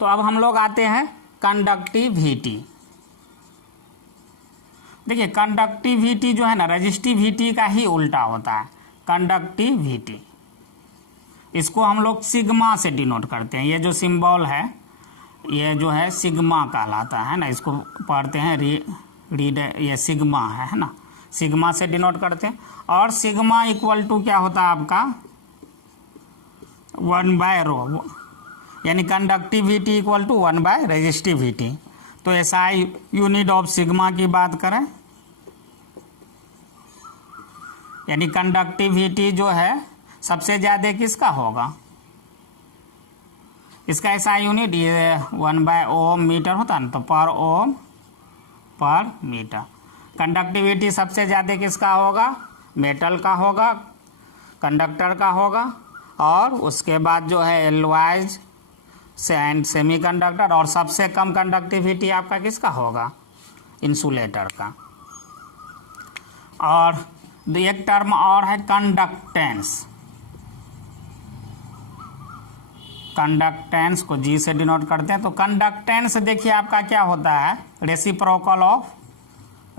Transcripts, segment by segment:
तो अब हम लोग आते हैं कंडक्टिविटी। देखिए कंडक्टिविटी जो है ना रेजिस्टिविटी का ही उल्टा होता है, कंडक्टिविटी। इसको हम लोग सिग्मा से डिनोट करते हैं। ये जो सिंबल है ये जो है सिग्मा कहलाता है ना, इसको पढ़ते हैं रीड, ये सिग्मा है ना, सिग्मा से डिनोट करते हैं। और सिग्मा इक्वल टू क्या होता है आपका 1/ρ, यानी कंडक्टिविटी इक्वल टू 1 रेजिस्टिविटी। तो SI यूनिट ऑफ सिग्मा की बात करें, यानी कंडक्टिविटी जो है सबसे ज़्यादा किसका होगा, इसका SI यूनिट ये 1/ओम मीटर होता है ना, तो पर ओम पर मीटर। कंडक्टिविटी सबसे ज़्यादा किसका होगा, मेटल का होगा, कंडक्टर का होगा, और उसके बाद जो है एलॉयज एंड सेमीकंडक्टर, और सबसे कम कंडक्टिविटी आपका किसका होगा, इंसुलेटर का। और एक टर्म और है कंडक्टेंस, कंडक्टेंस को G से डिनोट करते हैं। तो कंडक्टेंस देखिए आपका क्या होता है, रेसिप्रोकल ऑफ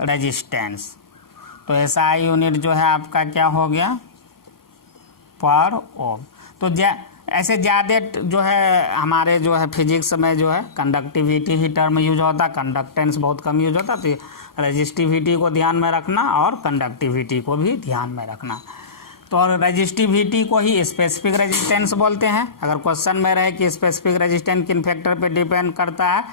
रेजिस्टेंस। तो SI यूनिट जो है आपका क्या हो गया, पर ओम। तो ऐसे ज़्यादा जो है हमारे जो है फिजिक्स में जो है कंडक्टिविटी ही टर्म यूज होता है, कंडक्टेंस बहुत कम यूज होता। तो रेजिस्टिविटी को ध्यान में रखना और कंडक्टिविटी को भी ध्यान में रखना। तो रेजिस्टिविटी को ही स्पेसिफिक रेजिस्टेंस बोलते हैं। अगर क्वेश्चन में रहे कि स्पेसिफिक रेजिस्टेंस किन फैक्टर पे डिपेंड करता है,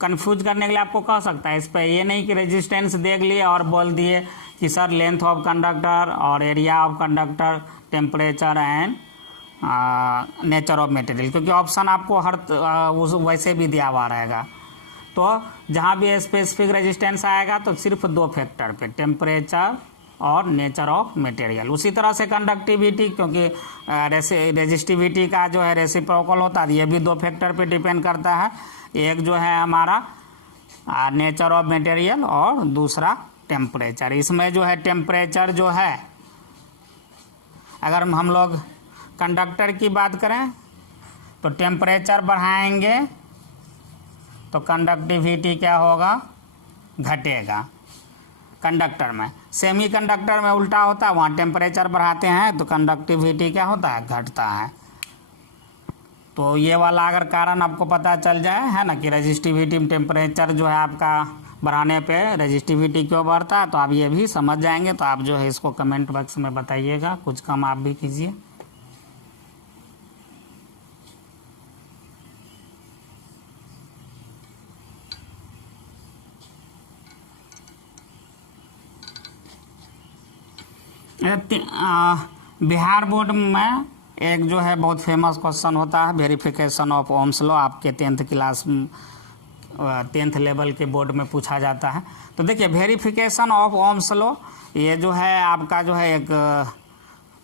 कंफ्यूज करने के लिए आपको कह सकता है इस पर, ये नहीं कि रेजिस्टेंस देख लिए और बोल दिए कि सर लेंथ ऑफ कंडक्टर और area of conductor, temperature and nature of material, क्योंकि ऑप्शन आपको हर वैसे भी दिया हुआ रहेगा। तो जहाँ भी स्पेसिफिक रेजिस्टेंस आएगा तो सिर्फ 2 फैक्टर पे, टेम्परेचर और नेचर ऑफ मटेरियल। उसी तरह से कंडक्टिविटी, क्योंकि रेजिस्टिविटी का जो है रेसिप्रोकल होता है, ये भी 2 फैक्टर पे डिपेंड करता है। एक जो है हमारा नेचर ऑफ मटेरियल और दूसरा टेम्परेचर। इसमें जो है टेम्परेचर जो है, अगर हम लोग कंडक्टर की बात करें तो टेम्परेचर बढ़ाएंगे तो कंडक्टिविटी क्या होगा, घटेगा कंडक्टर में। सेमी कंडक्टर में उल्टा होता है, वहाँ टेम्परेचर बढ़ाते हैं तो कंडक्टिविटी क्या होता है, घटता है। तो ये वाला अगर कारण आपको पता चल जाए है ना कि रेजिस्टिविटी में टेम्परेचर जो है आपका बढ़ाने पे रेजिस्टिविटी क्यों बढ़ता है, तो आप ये भी समझ जाएंगे। तो आप जो है इसको कमेंट बॉक्स में बताइएगा, कुछ कम आप भी कीजिए। बिहार बोर्ड में एक जो है बहुत फेमस क्वेश्चन होता है, वेरिफिकेशन ऑफ ओम्स लॉ, आपके 10th क्लास 10th लेवल के बोर्ड में पूछा जाता है। तो देखिए वेरिफिकेशन ऑफ ओम्स लॉ ये जो है आपका जो है एक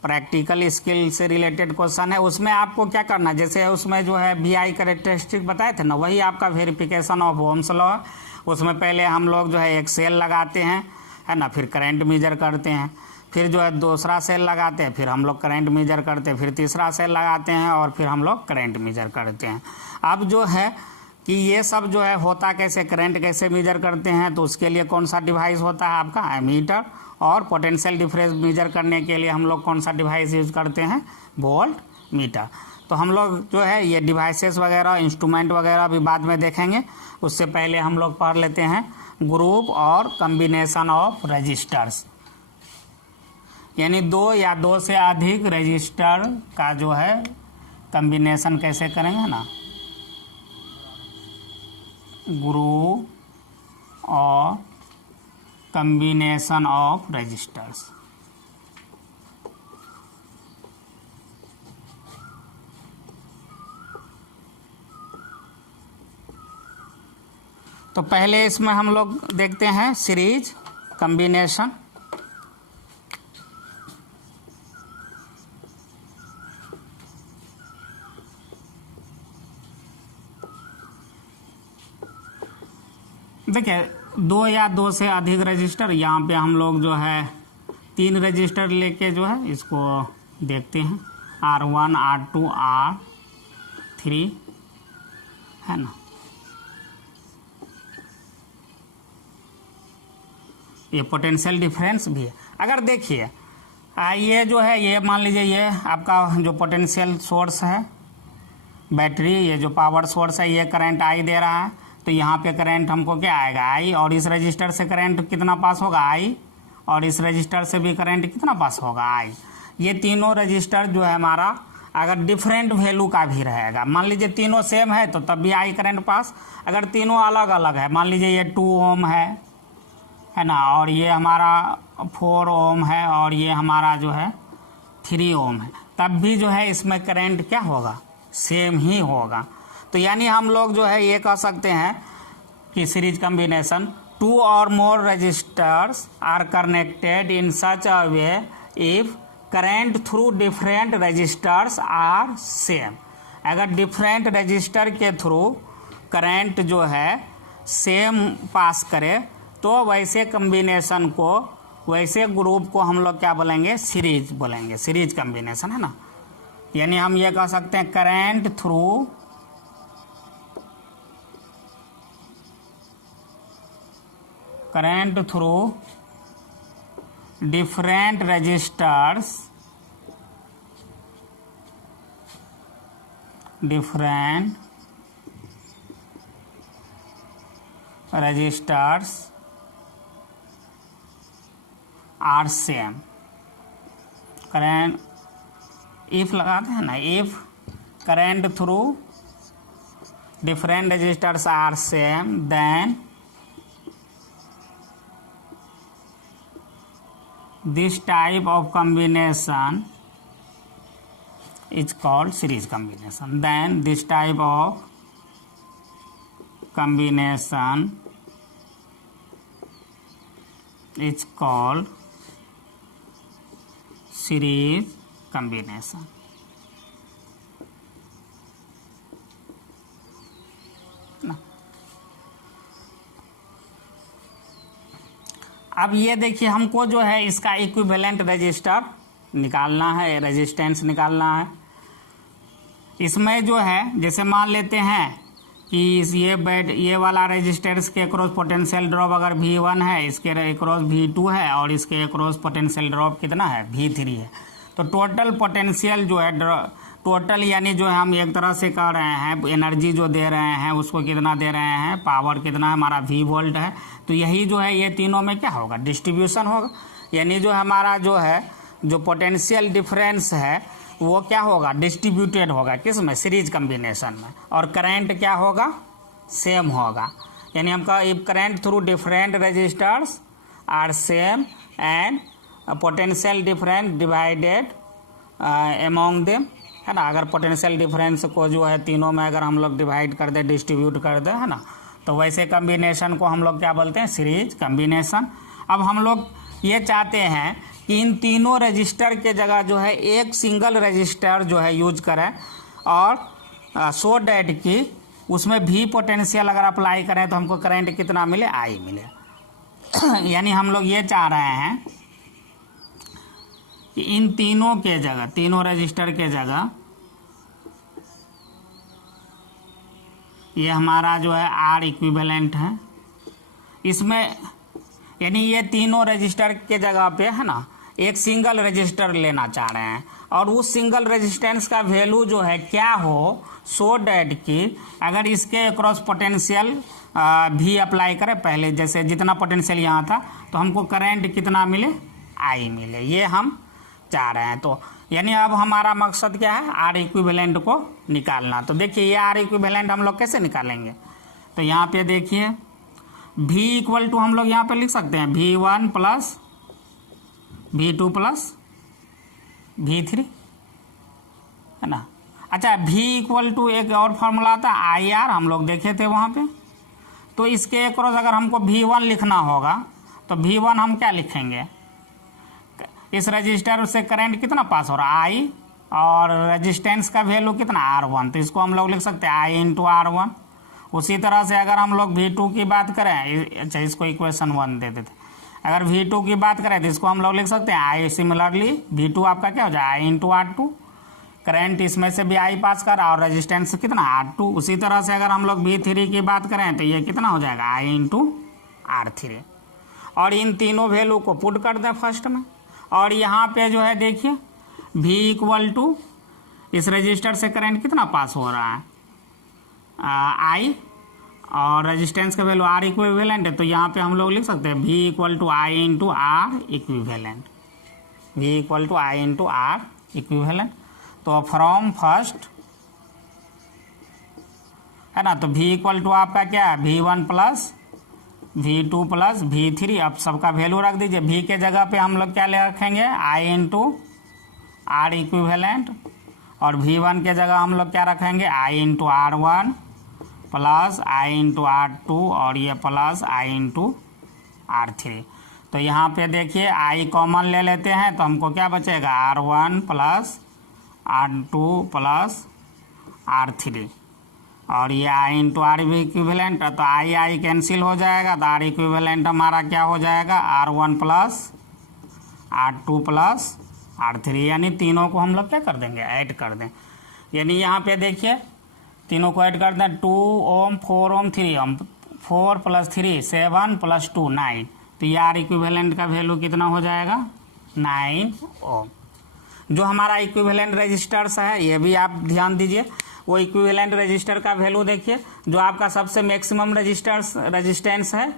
प्रैक्टिकल स्किल से रिलेटेड क्वेश्चन है। उसमें आपको क्या करना है, जैसे उसमें जो है VI कैरेक्टरिस्टिक बताए थे ना, वही आपका वेरिफिकेशन ऑफ ओम्स लॉ है। उसमें पहले हम लोग जो है एक सेल लगाते हैं है ना, फिर करंट मेजर करते हैं, फिर जो है दूसरा सेल लगाते हैं, फिर हम लोग करंट मेजर करते हैं, फिर तीसरा सेल लगाते हैं और फिर हम लोग करंट मेजर करते हैं। अब जो है कि ये सब जो है होता कैसे, करंट कैसे मेजर करते हैं, तो उसके लिए कौन सा डिवाइस होता है आपका एमीटर, और पोटेंशियल डिफरेंस मेजर करने के लिए हम लोग कौन सा डिवाइस यूज करते हैं, वोल्ट मीटर। तो हम लोग जो है ये डिवाइसेस वगैरह इंस्ट्रूमेंट वगैरह भी बाद में देखेंगे। उससे पहले हम लोग पढ़ लेते हैं ग्रुप और कम्बिनेशन ऑफ रजिस्टर्स, यानी 2 या 2 से अधिक रजिस्टर का जो है कम्बिनेशन कैसे करेंगे ना, ग्रुप और कम्बिनेशन ऑफ रजिस्टर्स। तो पहले इसमें हम लोग देखते हैं सीरीज कम्बिनेशन। देखिए 2 या 2 से अधिक रजिस्टर, यहाँ पे हम लोग जो है 3 रजिस्टर लेके जो है इसको देखते हैं, R1 R2 R3। है ना। ये पोटेंशियल डिफरेंस भी है। अगर देखिए ये जो है, ये मान लीजिए ये आपका जो पोटेंशियल सोर्स है बैटरी, ये जो पावर सोर्स है, ये करंट आई दे रहा है, तो यहाँ पे करंट हमको क्या आएगा आई, और इस रजिस्टर से करंट कितना पास होगा आई, और इस रजिस्टर से भी करंट कितना पास होगा आई। ये तीनों रजिस्टर जो है हमारा अगर डिफरेंट वैल्यू का भी रहेगा, मान लीजिए तीनों सेम है तो तब भी आई करंट पास। अगर तीनों अलग अलग है, मान लीजिए ये 2 ओम है ना, और ये हमारा 4 ओम है, और ये हमारा जो है 3 ओम है, तब भी जो है इसमें करंट क्या होगा, सेम ही होगा। तो यानी हम लोग जो है ये कह सकते हैं कि सीरीज कॉम्बिनेशन 2 और more resistors are connected in such a way if current through different registers are same. अगर डिफरेंट रजिस्टर के थ्रू करंट जो है सेम पास करे तो वैसे कॉम्बिनेशन को, वैसे ग्रुप को हम लोग क्या बोलेंगे, सीरीज बोलेंगे, सीरीज कॉम्बिनेशन, है ना। यानी हम ये कह सकते हैं current through different registers are same. Current if लगाते हैं ना, if current through different registers are same then this type of combination is called series combination. Then this type of combination is called series combination. अब ये देखिए हमको जो है इसका इक्विवेलेंट रजिस्टर निकालना है, रेजिस्टेंस निकालना है। इसमें जो है जैसे मान लेते हैं कि ये वाला रेजिस्टेंस के अक्रॉस पोटेंशियल ड्रॉप अगर V1 है, इसके अक्रॉस V2 है, और इसके अक्रॉस पोटेंशियल ड्रॉप कितना है V3 है। तो टोटल पोटेंशियल जो है टोटल यानी जो है हम एक तरह से कह रहे हैं एनर्जी जो दे रहे हैं उसको कितना दे रहे हैं, पावर कितना हमारा V वोल्ट है। तो यही जो है ये तीनों में क्या होगा, डिस्ट्रीब्यूशन होगा। यानी जो हमारा जो है जो पोटेंशियल डिफरेंस है वो क्या होगा, डिस्ट्रीब्यूटेड होगा, किस में, सीरीज कॉम्बिनेशन में। और करंट क्या होगा, सेम होगा। यानी हम कहा if current through different registers are same and potential difference divided among them, है ना। अगर पोटेंशियल डिफरेंस को जो है तीनों में अगर हम लोग डिवाइड कर दे, डिस्ट्रीब्यूट कर दे, है ना, तो वैसे कॉम्बिनेशन को हम लोग क्या बोलते हैं, सीरीज कॉम्बिनेशन। अब हम लोग ये चाहते हैं कि इन तीनों रजिस्टर के जगह जो है एक सिंगल रजिस्टर जो है यूज करें, और सो डैट कि उसमें भी पोटेंशियल अगर अप्लाई करें तो हमको करंट कितना मिले, आई मिले। यानी हम लोग ये चाह रहे हैं कि इन तीनों के जगह, तीनों रजिस्टर के जगह ये हमारा जो है आर इक्विवेलेंट है इसमें, यानी ये तीनों रजिस्टर के जगह पे, है ना, एक सिंगल रजिस्टर लेना चाह रहे हैं, और उस सिंगल रेजिस्टेंस का वैल्यू जो है क्या हो, सो डैट कि अगर इसके अक्रॉस पोटेंशियल भी अप्लाई करें, पहले जैसे जितना पोटेंशियल यहाँ था तो हमको करंट कितना मिले, आई मिले, ये हम चाह रहे हैं। तो यानी अब हमारा मकसद क्या है, आर इक्विवेलेंट को निकालना। तो देखिए ये आर इक्विवेलेंट हम लोग कैसे निकालेंगे, तो यहाँ पे देखिए V इक्वल टू हम लोग यहाँ पे लिख सकते हैं V1 plus V2 plus V3, है ना। अच्छा V इक्वल टू एक और फार्मूला आता है IR, हम लोग देखे थे वहाँ पे। तो इसके अक्रॉस अगर हमको V1 लिखना होगा तो V1 हम क्या लिखेंगे, इस रजिस्टर से करंट कितना पास हो रहा है, I, और रजिस्टेंस का वैल्यू कितना R1, तो इसको हम लोग लिख सकते हैं I इंटू R1। उसी तरह से अगर हम लोग V2 की बात करें, अच्छा इसको इक्वेशन 1 दे देते, अगर V2 की बात करें तो इसको हम लोग लिख सकते हैं I, सिमिलरली V2 आपका क्या हो जाए I इंटू R2। करंट इसमें से भी आई पास कर रहा और रेजिस्टेंस कितना R2। उसी तरह से अगर हम लोग V3 की बात करें तो ये कितना हो जाएगा I इंटू R3। और इन तीनों वैल्यू को पुट कर दें फर्स्ट में, और यहाँ पे जो है देखिए V इक्वल टू इस रजिस्टर से करंट कितना पास हो रहा है I, और रेजिस्टेंस का वैल्यू R इक्विवेलेंट है, तो यहाँ पे हम लोग लिख सकते हैं V equal to I into R equivalent, V equal to I into R equivalent. तो फ्रॉम फर्स्ट है ना, तो V इक्वल टू आपका क्या है V1 plus V2 plus V3। अब सबका वैल्यू रख दीजिए। V के जगह पे हम लोग क्या ले रखेंगे I इंटू R इक्विवेलेंट, और V1 के जगह हम लोग क्या रखेंगे I into R1 plus I into R2, और ये प्लस I इंटू R3। तो यहाँ पे देखिए I कॉमन ले लेते हैं तो हमको क्या बचेगा R1 plus R2 plus R3, और ये I इंटू R भी इक्विवेलेंट है, तो I कैंसिल हो जाएगा, तो R इक्विवेलेंट हमारा क्या हो जाएगा R1 plus R2 plus R3, यानी तीनों को हम लोग क्या कर देंगे ऐड कर दें। यानी यहाँ पे देखिए तीनों को ऐड कर दें 2 ओम 4 ओम 3 ओम, 4 प्लस 3 7 प्लस 2 9, तो ये R इक्विवेलेंट का वैल्यू कितना हो जाएगा 9 ओम। जो हमारा इक्विवेलेंट रजिस्टर्स है ये भी आप ध्यान दीजिए, वो इक्विवेलेंट रजिस्टर का वैल्यू देखिए, जो आपका सबसे मैक्सिमम रेजिस्टेंस है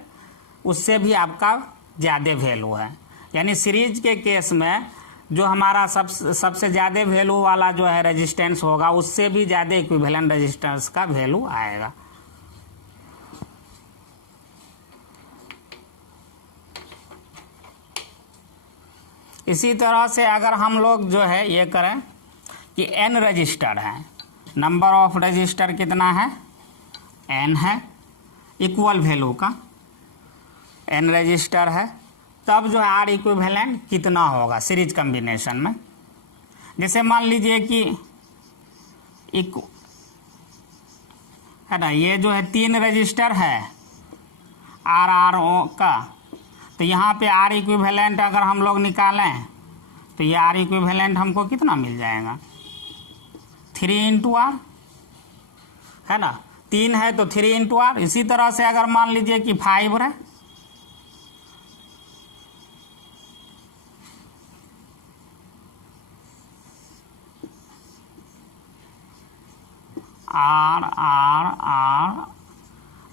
उससे भी आपका ज़्यादा वैल्यू है। यानी सीरीज के केस में जो हमारा सबसे ज़्यादा वैल्यू वाला जो है रेजिस्टेंस होगा उससे भी ज़्यादा इक्विवेलेंट रेजिस्टेंस का वैल्यू आएगा। इसी तरह से अगर हम लोग जो है ये करें कि n रजिस्टर है, नंबर ऑफ रजिस्टर कितना है n है, इक्वल वैल्यू का n रजिस्टर है, तब जो है R इक्विवेलेंट कितना होगा सीरीज कॉम्बिनेशन में। जैसे मान लीजिए कि है ना, ये जो है 3 रजिस्टर है RRO का, तो यहाँ पे R इक्विवेलेंट अगर हम लोग निकालें तो ये R इक्विवेलेंट हमको कितना मिल जाएगा 3 इंटू R, है ना, 3 है तो 3 इंटू R। इसी तरह से अगर मान लीजिए कि 5 है, R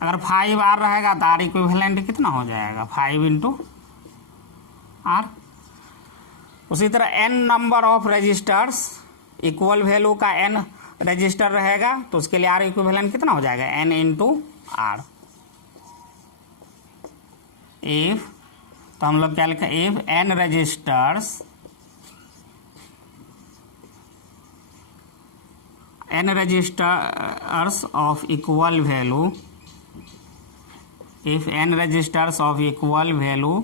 अगर 5R रहेगा तो R इक्विवेलेंट कितना हो जाएगा 5 इंटू R। उसी तरह n number of registers, equal value का n रजिस्टर रहेगा तो उसके लिए R इक्विवेलेंट कितना हो जाएगा n इंटू R। इफ, तो हम लोग क्या लिखा, if n registers, n registers of equal value, if n registers of equal value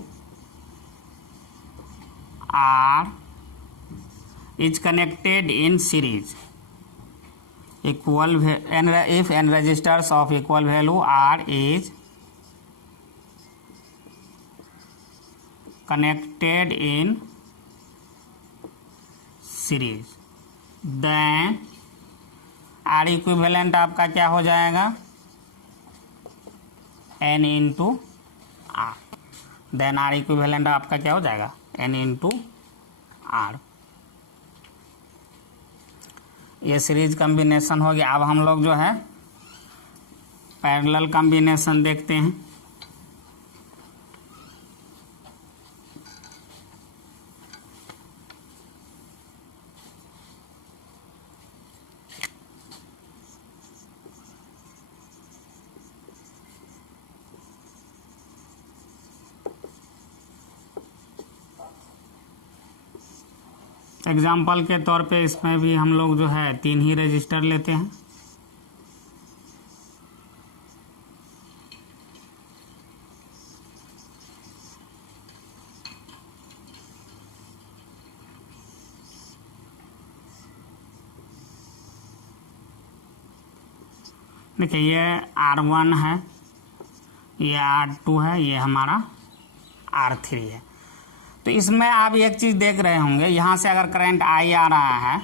are is connected in series, if n registers of equal value are is connected in series, then R equivalent आपका क्या हो जाएगा n into R, then R equivalent आपका क्या हो जाएगा n into R। ये series combination हो गया। अब हम लोग जो है पैरेलल कॉम्बिनेशन देखते हैं। एग्जाम्पल के तौर पे इसमें भी हम लोग जो है 3 ही रजिस्टर लेते हैं। देखिए ये R1 है, ये R2 है, ये हमारा R3 है। तो इसमें आप एक चीज़ देख रहे होंगे, यहाँ से अगर करंट I आ रहा है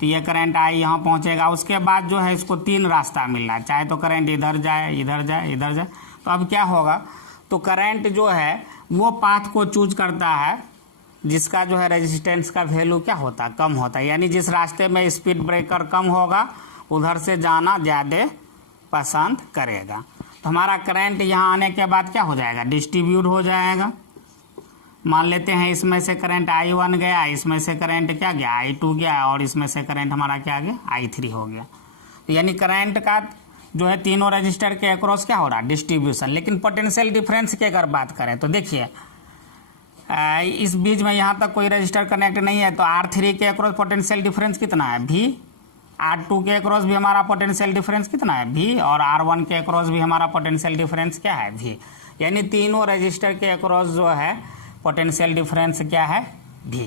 तो ये करंट आई यहाँ पहुँचेगा। उसके बाद जो है इसको 3 रास्ता मिल रहा है, चाहे तो करंट इधर जाए, इधर जाए, इधर जाए। तो अब क्या होगा, तो करंट जो है वो पाथ को चूज करता है जिसका जो है रेजिस्टेंस का वैल्यू क्या होता है, कम होता है। यानी जिस रास्ते में स्पीड ब्रेकर कम होगा उधर से जाना ज़्यादा पसंद करेगा। तो हमारा करंट यहाँ आने के बाद क्या हो जाएगा, डिस्ट्रीब्यूट हो जाएगा। मान लेते हैं इसमें से करंट I1 गया, इसमें से करंट क्या गया, I2 गया, और इसमें से करंट हमारा क्या गया, I3 हो गया। तो यानी करंट का जो है तीनों रजिस्टर के अक्रॉस क्या हो रहा है, डिस्ट्रीब्यूशन। लेकिन पोटेंशियल डिफरेंस की अगर बात करें तो देखिए इस बीच में यहाँ तक कोई रजिस्टर कनेक्ट नहीं है, तो R3 के अक्रॉस पोटेंशियल डिफरेंस कितना है, V। R2 के अक्रॉस भी हमारा पोटेंशियल डिफरेंस कितना है, V। और R1 के अक्रॉस भी हमारा पोटेंशियल डिफरेंस क्या है, V। यानी तीनों रजिस्टर के अक्रॉस जो है पोटेंशियल डिफरेंस क्या है, V।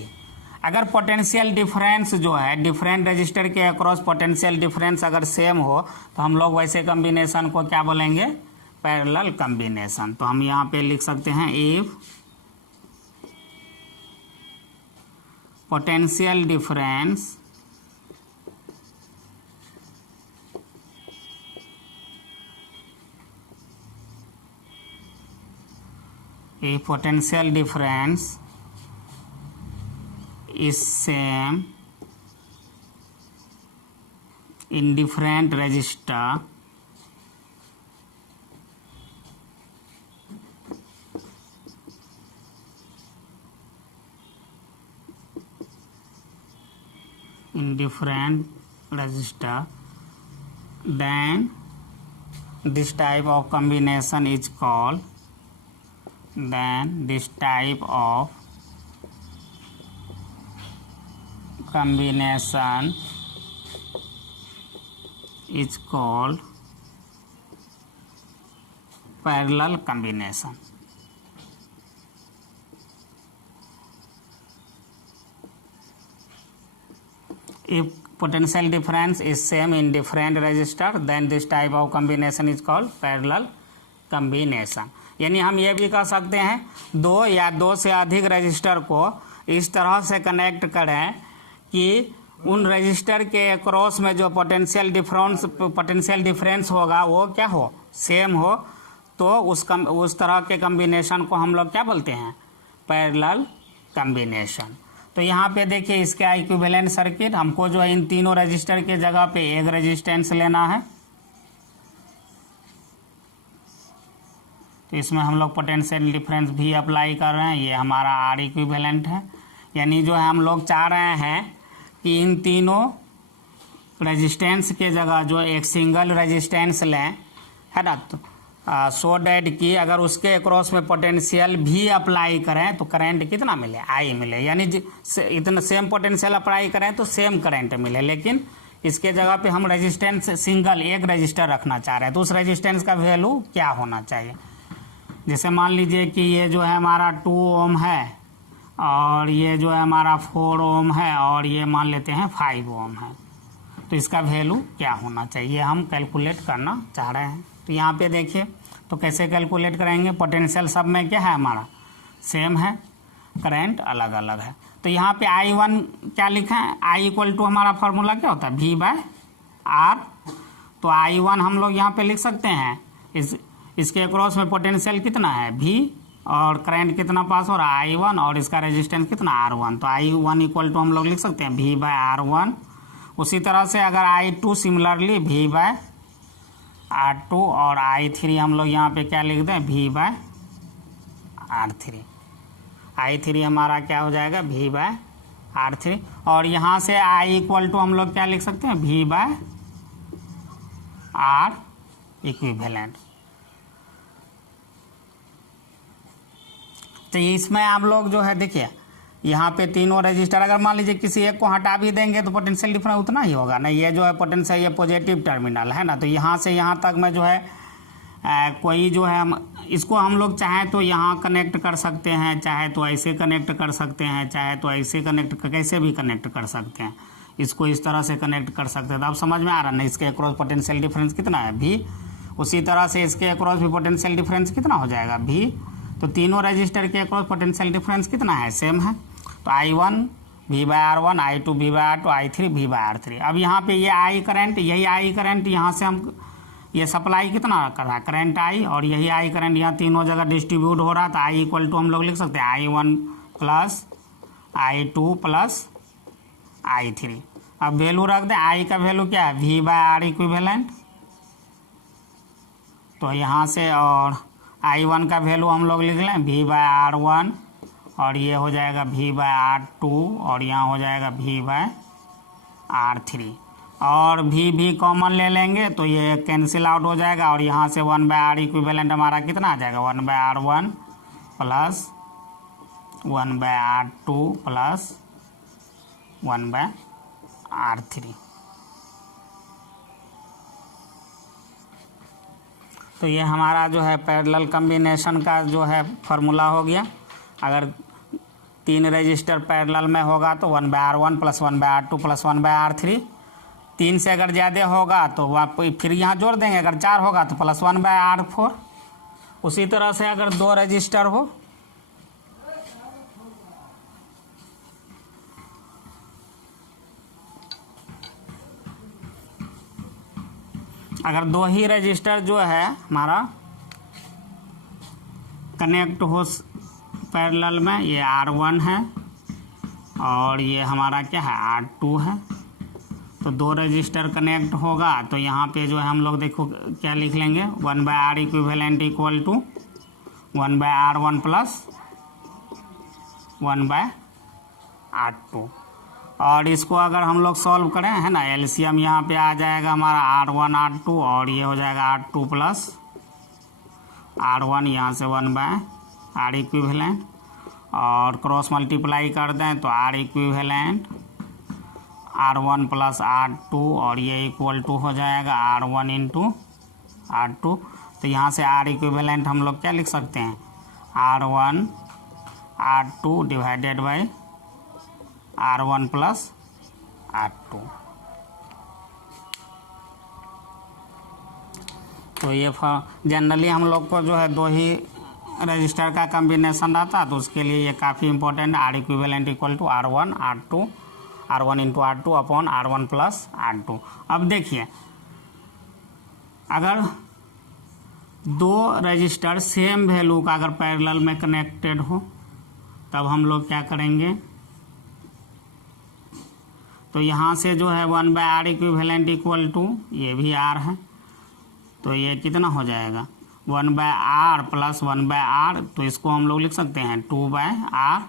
अगर पोटेंशियल डिफरेंस जो है डिफरेंट रजिस्टर के अक्रॉस पोटेंशियल डिफरेंस अगर सेम हो तो हम लोग वैसे कम्बिनेशन को क्या बोलेंगे, पैरेलल कम्बिनेशन। तो हम यहाँ पे लिख सकते हैं if potential difference is same in different register then this type of combination is called parallel combination. If potential difference is same in different register, then this type of combination is called parallel combination. यानी हम ये भी कह सकते हैं दो या दो से अधिक रजिस्टर को इस तरह से कनेक्ट करें कि उन रजिस्टर के अक्रॉस में जो पोटेंशियल डिफरेंस होगा वो क्या हो, सेम हो। तो उस तरह के कम्बिनेशन को हम लोग क्या बोलते हैं, पैरेलल कम्बिनेशन। तो यहाँ पे देखिए इसका इक्विवेलेंट सर्किट, हमको जो है इन तीनों रजिस्टर के जगह पे एक रेजिस्टेंस लेना है। तो इसमें हम लोग पोटेंशियल डिफरेंस भी अप्लाई कर रहे हैं, ये हमारा आर इक्विवेलेंट है। यानी जो है हम लोग चाह रहे हैं कि इन तीनों रेजिस्टेंस के जगह जो एक सिंगल रेजिस्टेंस लें, है ना, तो सो डैट कि अगर उसके अक्रॉस में पोटेंशियल भी अप्लाई करें तो करंट कितना मिले, आई मिले। यानी इतना सेम पोटेंशियल अप्लाई करें तो सेम करंट मिले, लेकिन इसके जगह पे हम रेजिस्टेंस सिंगल एक रजिस्टर रखना चाह रहे हैं। तो उस रेजिस्टेंस का वैल्यू क्या होना चाहिए, जैसे मान लीजिए कि ये जो है हमारा 2 ओम है और ये जो है हमारा 4 ओम है और ये मान लेते हैं 5 ओम है। तो इसका वैल्यू क्या होना चाहिए हम कैलकुलेट करना चाह रहे हैं। तो यहाँ पे देखिए तो कैसे कैलकुलेट करेंगे, पोटेंशियल सब में क्या है हमारा सेम है, करंट अलग अलग है। तो यहाँ पे I1 क्या लिखा है, I इक्वल टू हमारा फार्मूला क्या होता है, V/R। तो I1 हम लोग यहाँ पे लिख सकते हैं, इसके अक्रॉस में पोटेंशियल कितना है V और करंट कितना पास हो रहा है I1 और इसका रेजिस्टेंस कितना R1। तो I1 इक्वल टू हम लोग लिख सकते हैं V/R1। उसी तरह से अगर I2 सिमिलरली V/R2 और I3 हम लोग यहाँ पे क्या लिख दें, V/R3। I3 हमारा क्या हो जाएगा, V/R3। और यहाँ से I इक्वल टू हम लोग क्या लिख सकते हैं, V/R इक्विवेलेंट। तो इसमें आप लोग जो है देखिए यहाँ पे तीनों रजिस्टर अगर मान लीजिए किसी एक को हटा भी देंगे तो पोटेंशियल डिफरेंस उतना ही होगा ना। ये जो है पोटेंशियल ये पॉजिटिव टर्मिनल है ना, तो यहाँ से यहाँ तक में जो है कोई जो है इसको हम लोग चाहे तो यहाँ कनेक्ट कर सकते हैं, चाहे तो ऐसे कनेक्ट कर सकते हैं, चाहे तो ऐसे कैसे भी कनेक्ट कर सकते हैं, इसको इस तरह से कनेक्ट कर सकते हैं। तो आप समझ में आ रहा है ना, इसके अक्रॉस पोटेंशियल डिफरेंस कितना है, V। उसी तरह से इसके अक्रॉस भी पोटेंशियल डिफरेंस कितना हो जाएगा, V। तो तीनों रजिस्टर के अक्रॉस पोटेंशियल डिफरेंस कितना है, सेम है। तो I1 V by R1, I2 V by R2, I3 V by R3। अब यहाँ पे ये I करंट, यही I करंट यहाँ से हम ये सप्लाई कितना कर रहा है करंट I, और यही I करंट यहाँ तीनों जगह डिस्ट्रीब्यूट हो रहा था। I इक्वल टू हम लोग लिख सकते हैं I1 plus I2 plus I3। अब वैल्यू रख दें, I का वैल्यू क्या है V बाय R इक्विवेलेंट, तो यहाँ से, और I1 का वैल्यू हम लोग लिख लें V बाय R1, और ये हो जाएगा V बाय R2, और यहाँ हो जाएगा V बाय R3, और V कॉमन ले लेंगे तो ये कैंसिल आउट हो जाएगा, और यहाँ से 1 बाय R इक्विवेलेंट हमारा कितना आ जाएगा 1 by R1 plus 1 by R2 plus 1 by R3। तो ये हमारा जो है पैरेलल कम्बिनेशन का जो है फार्मूला हो गया। अगर 3 रजिस्टर पैरेलल में होगा तो 1 by R1 plus 1 by R2 plus 1 by R3। 3 से अगर ज़्यादा होगा तो फिर यहाँ जोड़ देंगे, अगर 4 होगा तो प्लस 1 बाय R4। उसी तरह से अगर 2 रजिस्टर हो, अगर 2 ही रजिस्टर जो है हमारा कनेक्ट हो पैरेलल में, ये R1 है और ये हमारा क्या है R2 है, तो 2 रजिस्टर कनेक्ट होगा तो यहाँ पे जो है हम लोग देखो क्या लिख लेंगे 1 by R equivalent equal to 1 by R1 plus 1 by R2। और इसको अगर हम लोग सॉल्व करें है ना, एलसीएम यहाँ पे आ जाएगा हमारा R1 R2, और ये हो जाएगा R2 प्लस R1, यहाँ से 1 बाय R इक्विवेलेंट, और क्रॉस मल्टीप्लाई कर दें तो R equivalent R1 plus R2, और ये इक्वल टू हो जाएगा R1 इंटू R2। तो यहाँ से R इक्विवेलेंट हम लोग क्या लिख सकते हैं R1 R2 divided by R1 plus R2। तो ये जनरली हम लोग को जो है 2 ही रजिस्टर का कम्बिनेशन रहता है, तो उसके लिए ये काफ़ी इंपॉर्टेंट है। R equivalent equal to R1 R2, R1 into R2 upon R1 plus R2। अब देखिए अगर 2 रजिस्टर सेम वैल्यू का अगर पैरेलल में कनेक्टेड हो तब हम लोग क्या करेंगे, तो यहाँ से जो है 1 by R equivalent equal to ये भी R है, तो ये कितना हो जाएगा 1 by R plus 1 by R, तो इसको हम लोग लिख सकते हैं 2 बाय R।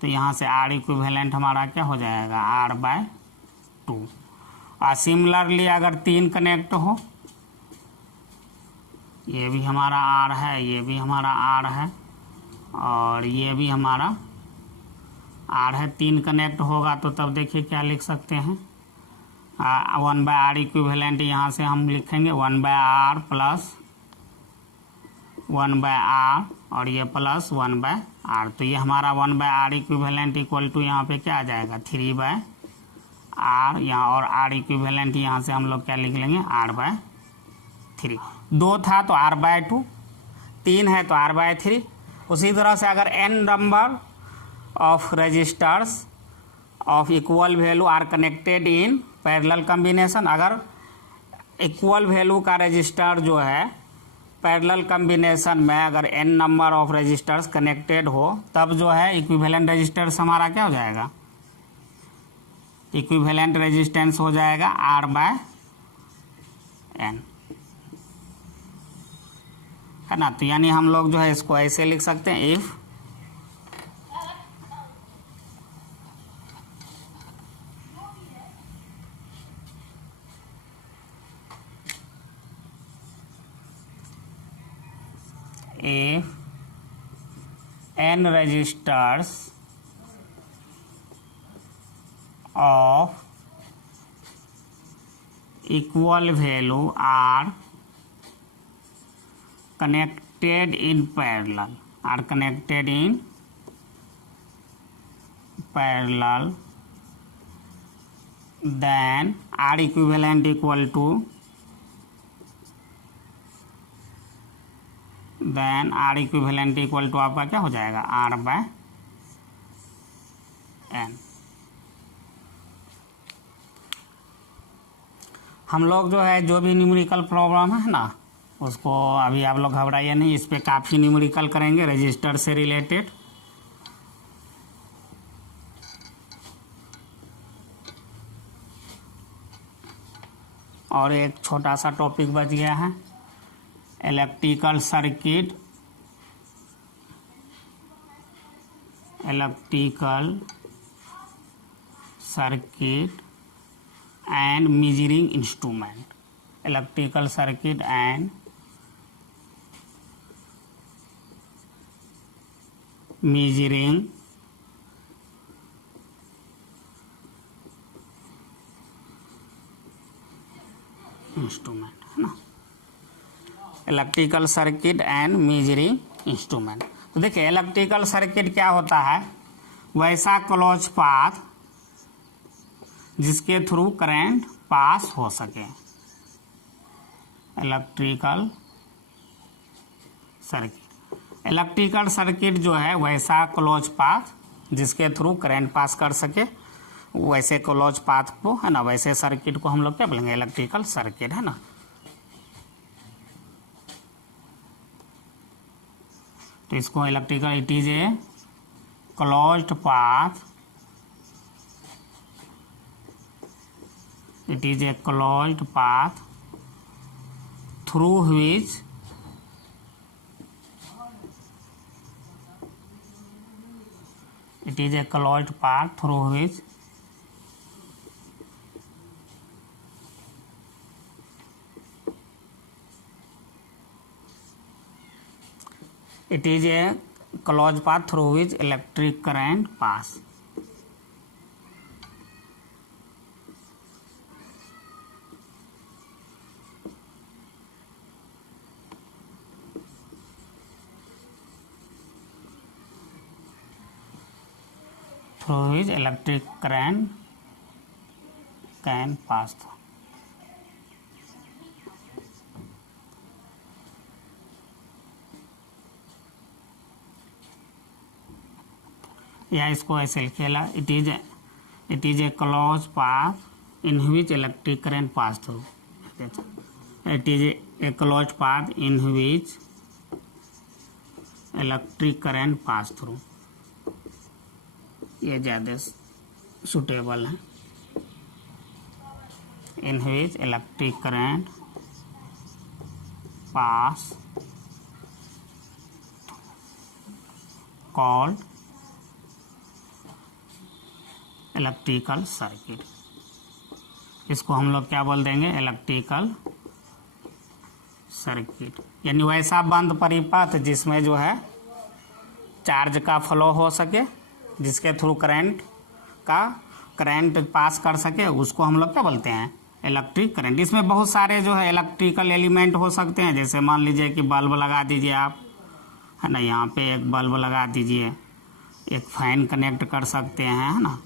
तो यहाँ से R इक्विवेलेंट हमारा क्या हो जाएगा R बाय 2। और सिमिलरली अगर 3 कनेक्ट हो, ये भी हमारा R है, ये भी हमारा R है, और ये भी हमारा R है, 3 कनेक्ट होगा तो तब देखिए क्या लिख सकते हैं 1 बाय R इक्विवेलेंट, यहाँ से हम लिखेंगे 1 by R plus 1 by R, और ये प्लस 1 बाय R। तो ये हमारा 1 by R equivalent equal to यहाँ पे क्या आ जाएगा 3 बाय R, यहाँ और R इक्विवेलेंट यहाँ से हम लोग क्या लिख लेंगे R बाय 3। 2 था तो R बाय 2, 3 है तो R बाय 3। उसी तरह से अगर n number of registers of equal value are connected in parallel combination, अगर इक्वल वैल्यू का रजिस्टर जो है पैरेलल कम्बिनेशन में अगर n number of registers connected हो तब जो है इक्विवेलेंट रजिस्टर्स हमारा क्या हो जाएगा, इक्विवेलेंट रेजिस्टेंस हो जाएगा R बाय n, है ना। तो यानी हम लोग जो है इसको ऐसे लिख सकते हैं if n registers of equal value are connected in parallel, then R equivalent equal to आपका क्या हो जाएगा R बाय n। हम लोग जो है जो भी न्यूमेरिकल प्रॉब्लम है ना, उसको अभी आप लोग घबराइए नहीं, इस पे काफ़ी न्यूमेरिकल करेंगे रजिस्टर से रिलेटेड। और एक छोटा सा टॉपिक बच गया है, electrical circuit, and measuring instrument, electrical circuit and measuring instrument, है ना, electrical circuit and measuring instrument. तो देखिए इलेक्ट्रिकल सर्किट क्या होता है, वैसा क्लोज पाथ जिसके थ्रू करंट पास हो सके। इलेक्ट्रिकल सर्किट जो है वैसा क्लोज पाथ जिसके थ्रू करंट पास कर सके, वैसे क्लोज पाथ को, है ना, वैसे सर्किट को हम लोग क्या बोलेंगे, इलेक्ट्रिकल सर्किट, है ना। तो इसको electrical, it is a closed path, it is a closed path through which electric current pass. Through which electric current can pass through. या इसको ऐसे लिखेला, it is a close path in which electric current pass through. It is a close path in which electric current pass through, ये ज़्यादा suitable है। In which electric current pass called electrical circuit. इसको हम लोग क्या बोल देंगे, electrical circuit. यानी वैसा बंद परिपथ जिसमें जो है चार्ज का फ्लो हो सके, जिसके थ्रू करंट पास कर सके, उसको हम लोग क्या बोलते हैं, इलेक्ट्रिक करंट। इसमें बहुत सारे जो है इलेक्ट्रिकल एलिमेंट हो सकते हैं, जैसे मान लीजिए कि बल्ब लगा दीजिए आप, है ना, यहाँ पे एक बल्ब लगा दीजिए, एक फैन कनेक्ट कर सकते हैं, है ना।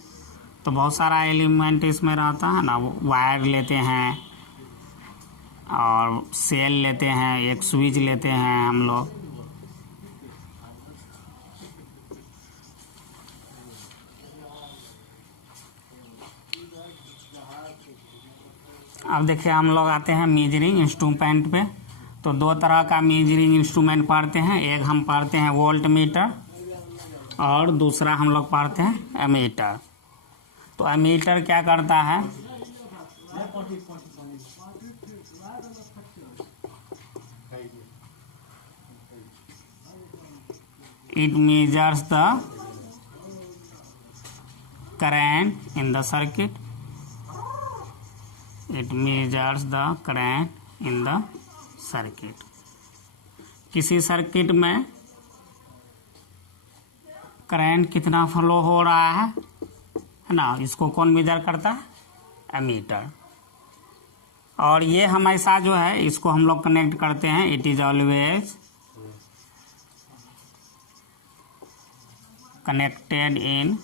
तो बहुत सारा एलिमेंट इसमें रहता है ना, वायर लेते हैं और सेल लेते हैं, एक स्विच लेते हैं हम लोग। अब देखिए हम लोग आते हैं मेजरिंग इंस्ट्रूमेंट पे। तो दो तरह का मेजरिंग इंस्ट्रूमेंट पढ़ते हैं, एक हम पढ़ते हैं वोल्ट मीटर और दूसरा हम लोग पढ़ते हैं एमीटर। तो एमीटर क्या करता है, it measures the current in the circuit, it measures the current in the circuit. किसी सर्किट में करंट कितना फ्लो हो रहा है ना, इसको कौन मेजर करता है, एमीटर। और ये हमेशा जो है इसको हम लोग कनेक्ट करते हैं, it is always connected in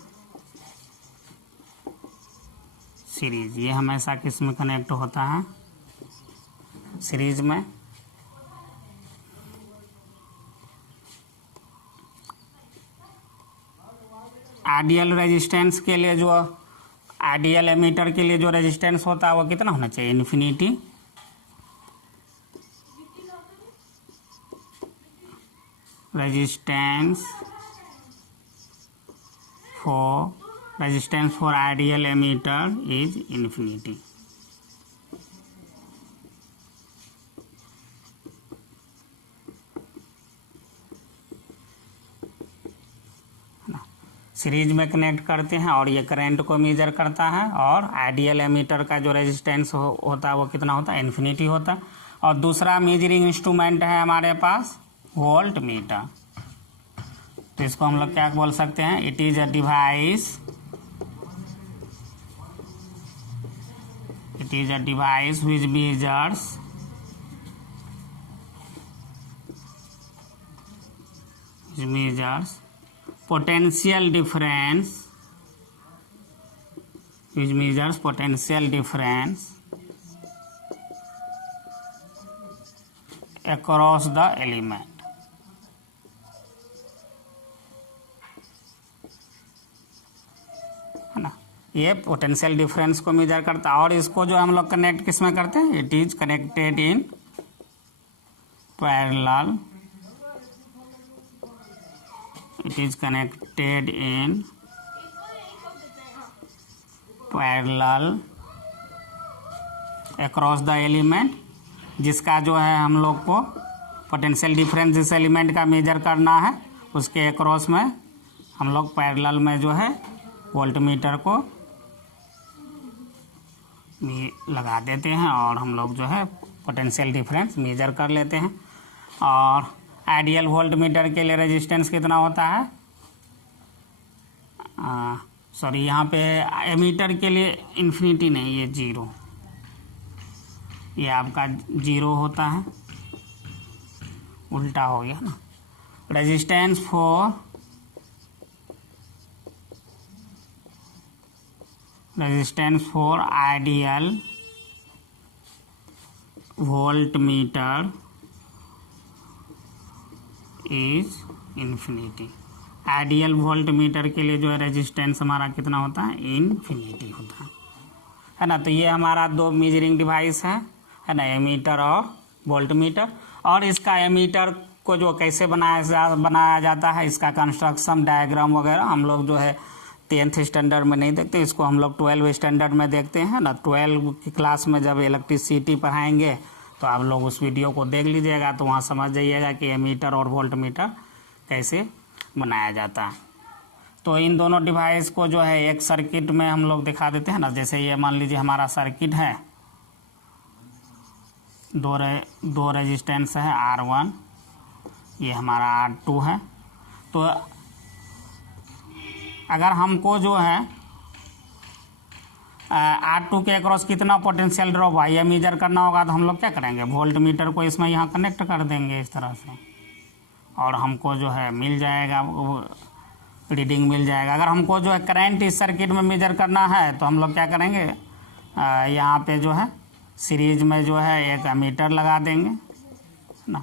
series. ये हमेशा किस में कनेक्ट होता है, सीरीज में। आइडियल रेजिस्टेंस के लिए जो आइडियल एमीटर के लिए जो रेजिस्टेंस होता है वो कितना होना चाहिए, infinity. Resistance for ideal ammeter is infinity. Series में कनेक्ट करते हैं और ये करंट को मेजर करता है, और आइडियल एमीटर का जो रेजिस्टेंस होता है वो कितना होता है, इन्फिनिटी होता है। और दूसरा मेजरिंग इंस्ट्रूमेंट है हमारे पास वोल्ट मीटर। तो इसको हम लोग क्या बोल सकते हैं, it is a device, which measures potential difference, across the element। है ना, ये पोटेंशियल डिफरेंस को मेजर करता है। और इसको जो हम लोग कनेक्ट किस में करते हैं, it is connected in parallel, across the element, जिसका जो है हम लोग को पोटेंशियल डिफरेंस जिस एलिमेंट का मेजर करना है उसके अक्रॉस में हम लोग पैरेलल में जो है वोल्टमीटर को लगा देते हैं और हम लोग जो है पोटेंशियल डिफरेंस मेजर कर लेते हैं। और आइडियल वोल्टमीटर के लिए रेजिस्टेंस कितना होता है, सॉरी यहाँ पे एमीटर के लिए इन्फिनिटी नहीं, ये जीरो, ये आपका जीरो होता है, उल्टा हो गया ना। Resistance for ideal voltmeter is infinity. Ideal voltmeter के लिए जो है रेजिस्टेंस हमारा कितना होता है, इन्फिनिटी होता है ना। तो ये हमारा दो मेजरिंग डिवाइस है ना, एमीटर और वोल्टमीटर। और इसका एमीटर को जो कैसे बनाया जाता है, इसका कंस्ट्रक्शन डायग्राम वगैरह हम लोग जो है 10th स्टैंडर्ड में नहीं देखते, इसको हम लोग 12 स्टैंडर्ड में देखते हैं ना। 12 की क्लास में जब इलेक्ट्रिसिटी पढ़ाएंगे तो आप लोग उस वीडियो को देख लीजिएगा, तो वहाँ समझ जाइएगा कि एमीटर और वोल्टमीटर कैसे बनाया जाता है। तो इन दोनों डिवाइस को जो है एक सर्किट में हम लोग दिखा देते हैं ना। जैसे ये मान लीजिए हमारा सर्किट है, दो रेजिस्टेंस है R1, ये हमारा R2 है। तो अगर हमको जो है R2 के अक्रॉस कितना पोटेंशियल ड्रॉप है ये मेजर करना होगा, तो हम लोग क्या करेंगे, वोल्टमीटर को इसमें यहाँ कनेक्ट कर देंगे इस तरह से, और हमको जो है मिल जाएगा, रीडिंग मिल जाएगा। अगर हमको जो है करंट इस सर्किट में मेजर करना है तो हम लोग क्या करेंगे, यहाँ पे जो है सीरीज में जो है एक एमीटर लगा देंगे ना।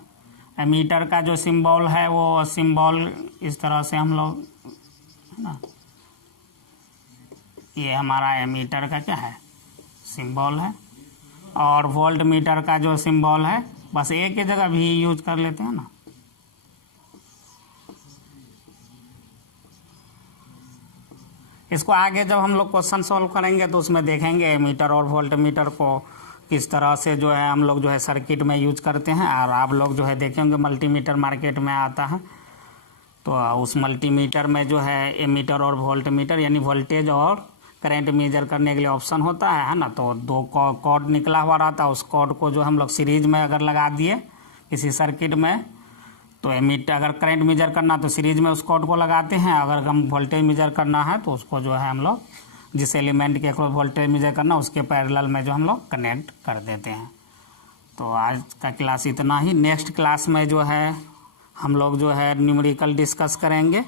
एमीटर का जो सिंबल है वो सिंबल इस तरह से हम लोग ना, ये हमारा एमीटर का क्या है, सिंबल है। और वोल्ट मीटर का जो सिंबल है बस एक ही जगह भी यूज कर लेते हैं ना। इसको आगे जब हम लोग क्वेश्चन सॉल्व करेंगे तो उसमें देखेंगे एमीटर और वोल्ट मीटर को किस तरह से जो है हम लोग जो है सर्किट में यूज करते हैं। और आप लोग जो है देखेंगे मल्टीमीटर मार्केट में आता है, तो उस मल्टीमीटर में जो है एमीटर और वोल्ट मीटर यानी वोल्टेज और करंट मेजर करने के लिए ऑप्शन होता है ना। तो दो कॉर्ड निकला हुआ रहता है, उस कॉर्ड को जो हम लोग सीरीज में अगर लगा दिए किसी सर्किट में तो एमीटर, अगर करंट मेजर करना तो सीरीज में उस कॉर्ड को लगाते हैं, अगर हम वोल्टेज मेजर करना है तो उसको जो है हम लोग जिस एलिमेंट के अक्रॉस वोल्टेज मेजर करना उसके पैरेलल में जो हम लोग कनेक्ट कर देते हैं। तो आज का क्लास इतना ही। नेक्स्ट क्लास में जो है हम लोग जो है न्यूमेरिकल डिस्कस करेंगे,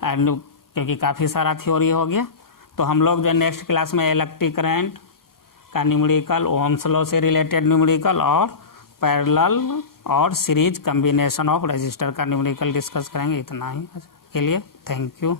क्योंकि काफ़ी सारा थ्योरी हो गया। तो हम लोग जो नेक्स्ट क्लास में इलेक्ट्रिक करंट का न्यूमेरिकल, ओम्स लॉ से रिलेटेड न्यूमेरिकल और पैरेलल और सीरीज कम्बिनेशन ऑफ रजिस्टर का न्यूमेरिकल डिस्कस करेंगे। इतना ही आज के लिए, थैंक यू।